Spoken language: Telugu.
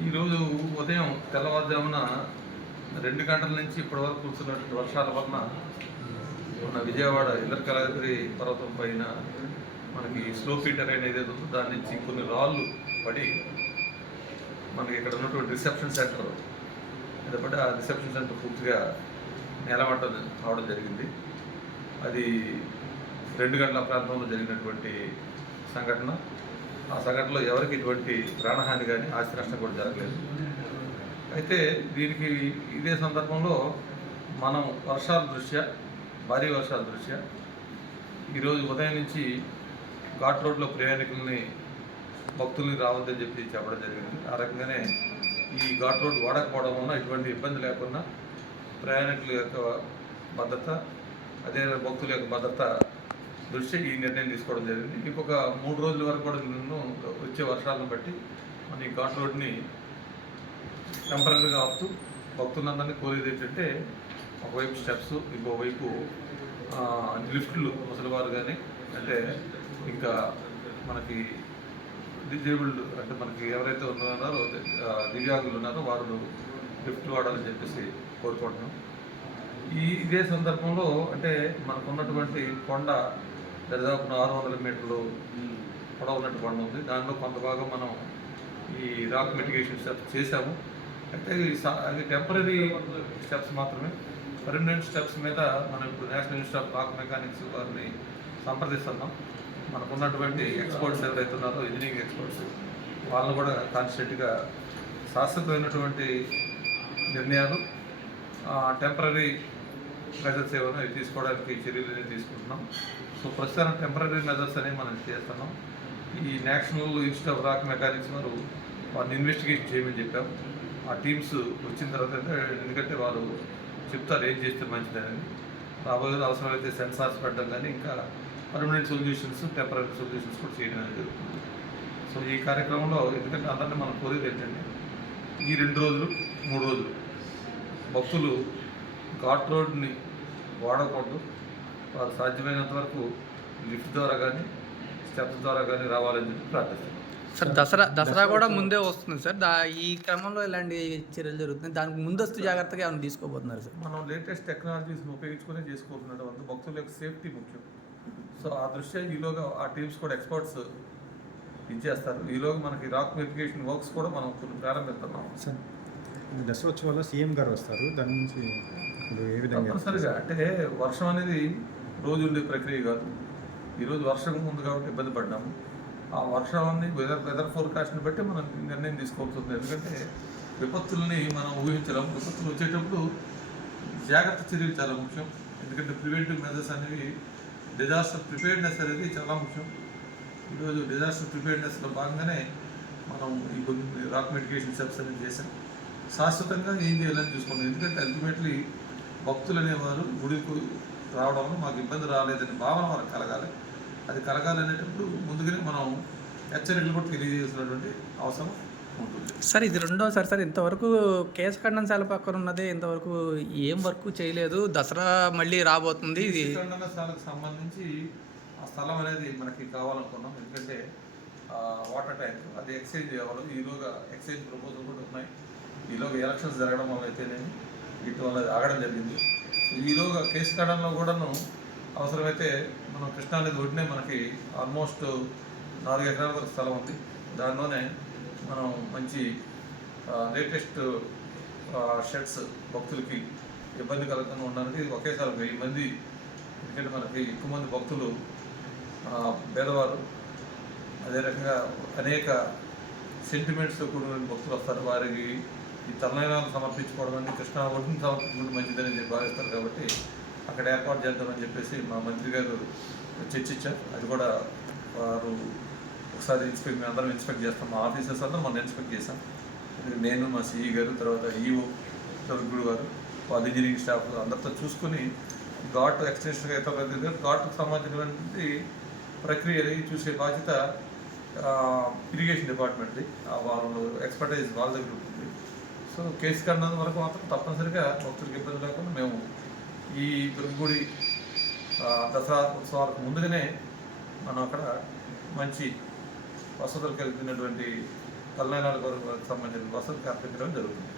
ఈరోజు ఉదయం తెల్లవారుజామున రెండు గంటల నుంచి ఇప్పటి వరకు కూర్చున్నటువంటి వర్షాల వలన మన విజయవాడ ఇంద్రకలాద్రి పర్వతం పైన మనకి స్లో ఫీటర్ అనేది ఉందో దాని నుంచి కొన్ని రాళ్ళు పడి మనకి ఇక్కడ ఉన్నటువంటి రిసెప్షన్ సెంటర్ ఎందుకంటే ఆ రిసెప్షన్ సెంటర్ పూర్తిగా నేలమట్టం అవడం జరిగింది. అది రెండు గంటల ప్రాంతంలో జరిగినటువంటి సంఘటన. ఆ సంఘటనలో ఎవరికి ఎటువంటి ప్రాణహాని కానీ ఆస్తి నష్టం కూడా జరగలేదు. అయితే దీనికి ఇదే సందర్భంలో మనం వర్షాల దృష్ట్యా భారీ వర్షాల దృష్ట్యా ఈరోజు ఉదయం నుంచి ఘాట్ రోడ్లో ప్రయాణికుల్ని భక్తుల్ని రావద్దని చెప్పి చెప్పడం జరిగింది. ఆ రకంగానే ఈ ఘాట్ రోడ్ వాడకపోవడం వలన ఎటువంటి ఇబ్బంది లేకుండా ప్రయాణికుల యొక్క భద్రత అదే భక్తుల యొక్క భద్రత దృష్ట్యా ఈ నిర్ణయం తీసుకోవడం జరిగింది. ఇంకొక మూడు రోజుల వరకు కూడా నిన్ను వచ్చే వర్షాలను బట్టి మన ఈ ఘాట్ రోడ్ని టెంపరీగా ఆపుతూ భక్తులందరినీ కోరేది ఏంటంటే ఒకవైపు స్టెప్స్ ఇంకోవైపు లిఫ్ట్లు ముసలివారు కానీ అంటే ఇంకా మనకి డిజేబుల్డ్ అంటే మనకి ఎవరైతే ఉన్నారో దివ్యాంగులు ఉన్నారో వారు లిఫ్ట్ వాడాలని చెప్పేసి కోరుకుంటున్నాం. ఈ ఇదే సందర్భంలో అంటే మనకున్నటువంటి కొండ దాదాపు ఆరు వందల మీటర్లు పొడవు ఉన్నట్టు ఉంది. దానిలో కొంత భాగం మనం ఈ రాక్ మిటిగేషన్ స్టెప్స్ చేశాము. అయితే ఈ అది టెంపరీ స్టెప్స్ మాత్రమే. పర్మనెంట్ స్టెప్స్ మీద మనం ఇప్పుడు National Institute of Rock Mechanics వారిని సంప్రదిస్తున్నాం. మనకు ఉన్నటువంటి ఎక్స్పర్ట్స్ ఎవరైతే ఉన్నారో ఇంజనీరింగ్ ఎక్స్పర్ట్స్ వాళ్ళని కూడా కాన్స్టెంట్గా శాశ్వతమైనటువంటి నిర్ణయాలు టెంపరీ మెజర్స్ సేవను అవి తీసుకోవడానికి చర్యలు తీసుకుంటున్నాం. సో ప్రస్తుతం టెంపరీ మెజర్స్ అనేవి మనం చేస్తున్నాం. ఈ National Institute of Rock Mechanics వారు వారిని ఇన్వెస్టిగేషన్ చేయమని చెప్పాం. ఆ టీమ్స్ వచ్చిన తర్వాత ఎందుకంటే వారు చెప్తారు ఏం చేస్తే మంచిదని. రాబోయే అవసరమైతే సెన్సార్స్ పెట్టడం కానీ ఇంకా పర్మనెంట్ సొల్యూషన్స్ టెంపరీ సొల్యూషన్స్ కూడా చేయడం అనేది జరుగుతుంది. సో ఈ కార్యక్రమంలో ఎందుకంటే అందరినీ మనం కోరేది ఏంటంటే ఈ రెండు రోజులు మూడు రోజులు భక్తులు ఘాట్ రోడ్ని వాడకూడదు. వారు సాధ్యమైనంత వరకు లిఫ్ట్ ద్వారా కానీ స్టెప్స్ ద్వారా కానీ రావాలని చెప్పి ప్రార్థిస్తున్నాం. సార్ దసరా దసరా కూడా ముందే వస్తుంది సార్. దా ఈ క్రమంలో ఇలాంటి చర్యలు జరుగుతున్నాయి? దానికి ముందస్తు జాగ్రత్తగా ఏమైనా తీసుకోబోతున్నారు సార్? మనం లేటెస్ట్ టెక్నాలజీస్ని ఉపయోగించుకునే చేసుకోకుండా వంద భక్తుల యొక్క సేఫ్టీ ముఖ్యం. సో ఆ దృష్ట్యా ఈలోగా ఆ టీమ్స్ కూడా ఎక్స్పర్ట్స్ ఇచ్చేస్తారు. ఈలోగా మనకి రాక్ వెరిఫికేషన్ వర్క్స్ కూడా మనం కొన్ని ప్రారంభిస్తున్నాం. సార్ ఈ దసరోత్సవాల్లో సీఎం గారు వస్తారు. దాని నుంచి ఏ విధంగా తప్పనిసరిగా. అంటే వర్షం అనేది రోజు ఉండే ప్రక్రియ కాదు. ఈరోజు వర్షం ఉంది కాబట్టి ఇబ్బంది పడ్డాము ఆ వర్షాన్ని వెదర్ వెదర్ ఫోర్కాస్ట్ని బట్టి మనం నిర్ణయం తీసుకోవాల్సి ఎందుకంటే విపత్తుల్ని మనం ఊహించలేము విపత్తులు వచ్చేటప్పుడు జాగ్రత్త చర్యలు చాలా ముఖ్యం. ఎందుకంటే ప్రివెంటివ్ మెజర్స్ అనేవి డిజాస్టర్ ప్రిపేర్నెస్ అనేది చాలా ముఖ్యం. ఈరోజు డిజాస్టర్ ప్రిపేర్నెస్లో భాగంగానే మనం ఈ కొన్ని రాక్ మెడికేషన్ సెప్స్ అనేది చేసాం శాశ్వతంగా ఏం చేయాలని చూసుకున్నాం ఎందుకంటే అల్టిమేట్లీ భక్తులు అనేవారు గుడికి రావడం మాకు ఇబ్బంది రాలేదనే భావన మనకు కలగాలి. అది కలగాలి అనేటప్పుడు ముందుగానే మనం హెచ్చరికలు కూడా తెలియజేసినటువంటి అవసరం ఉంటుంది. సార్ ఇది రెండోసారి సార్ ఇంతవరకు కేసు ఖండనశాల పక్కన ఉన్నదే ఇంతవరకు ఏం వర్క్ చేయలేదు దసరా మళ్ళీ రాబోతుంది. ఇది ఖండనశాలకు సంబంధించి ఆ స్థలం అనేది మనకి కావాలనుకున్నాం. ఎందుకంటే వాటర్ ట్యాంక్ అది ఎక్స్చేంజ్ చేయాలి ఈలోగా ఎక్స్చేంజ్ ప్రపోజల్ కూడా ఉన్నాయి. ఈలోగా ఎలక్షన్స్ జరగడం వల్ల అయితేనేమి వీటి వల్ల అది ఆగడం జరిగింది. సో ఈలోగా కేసు కడంలో కూడాను అవసరమైతే మనం కృష్ణానది ఒడ్డునే మనకి ఆల్మోస్ట్ నాలుగు ఎకరాల వరకు స్థలం ఉంది. దానిలోనే మనం మంచి లేటెస్ట్ షర్ట్స్ భక్తులకి ఇబ్బంది కలగకుండా ఉండడానికి ఒకేసారి వెయ్యి మంది ఎందుకంటే మనకి ఎక్కువ మంది భక్తులు పేదవారు. అదే రకంగా అనేక సెంటిమెంట్స్తో కూడిన భక్తులు వస్తారు. వారికి ఈ తలనయనాలు సమర్పించుకోవడం అనేది కృష్ణా ఒడిని సమర్పించుకుంటే మంచిదని భావిస్తారు కాబట్టి అక్కడ ఏర్పాటు చేద్దామని చెప్పేసి మా మంత్రి గారు చర్చించారు. అది కూడా వారు ఒకసారి ఇన్స్పెక్ట్ మేము అందరం ఇన్స్పెక్ట్ చేస్తాం. మా ఆఫీసర్స్ అందరం మనం ఇన్స్పెక్ట్ చేసాం నేను మా సిఈ గారు తర్వాత ఈఓ తొలగుడు గారు వాళ్ళ ఇంజనీరింగ్ స్టాఫ్ అందరితో చూసుకొని ఘాట్ ఎక్స్టెన్షన్ ఇతర దగ్గర ఘాట్కు సంబంధించినటువంటి ప్రక్రియని చూసే బాధ్యత ఇరిగేషన్ డిపార్ట్మెంట్ది. వాళ్ళు ఎక్స్పర్టైజ్ వాళ్ళ దగ్గర ఉంటుంది. సో కేసు కన్నంత వరకు మాత్రం తప్పనిసరిగా భక్తులకు ఇబ్బంది లేకుండా మేము ఈ దుర్గుడి దసరా ఉత్సవాలకు ముందుగానే మనం అక్కడ మంచి వసతులు కలిగినటువంటి తలనాడు వరకు సంబంధించిన వసతులు కల్పించడం జరుగుతుంది.